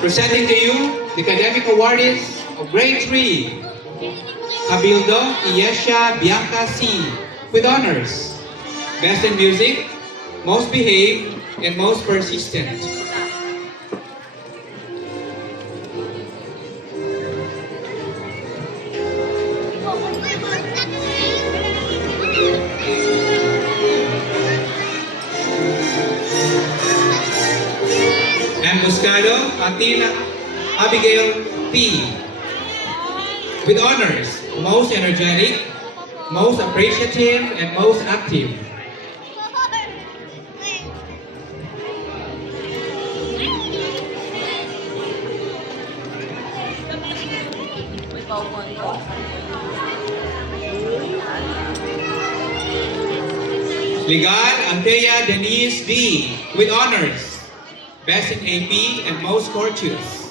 Presenting to you the academic awardees of grade 3, Cabildo Iesha Bianca C. with honors. Best in music, most behaved, and most persistent. And Buscado Atina Abigail P. with honors, most energetic, most appreciative, and most active. Ligan Antea Denise D. with honors, best in AP and most courteous.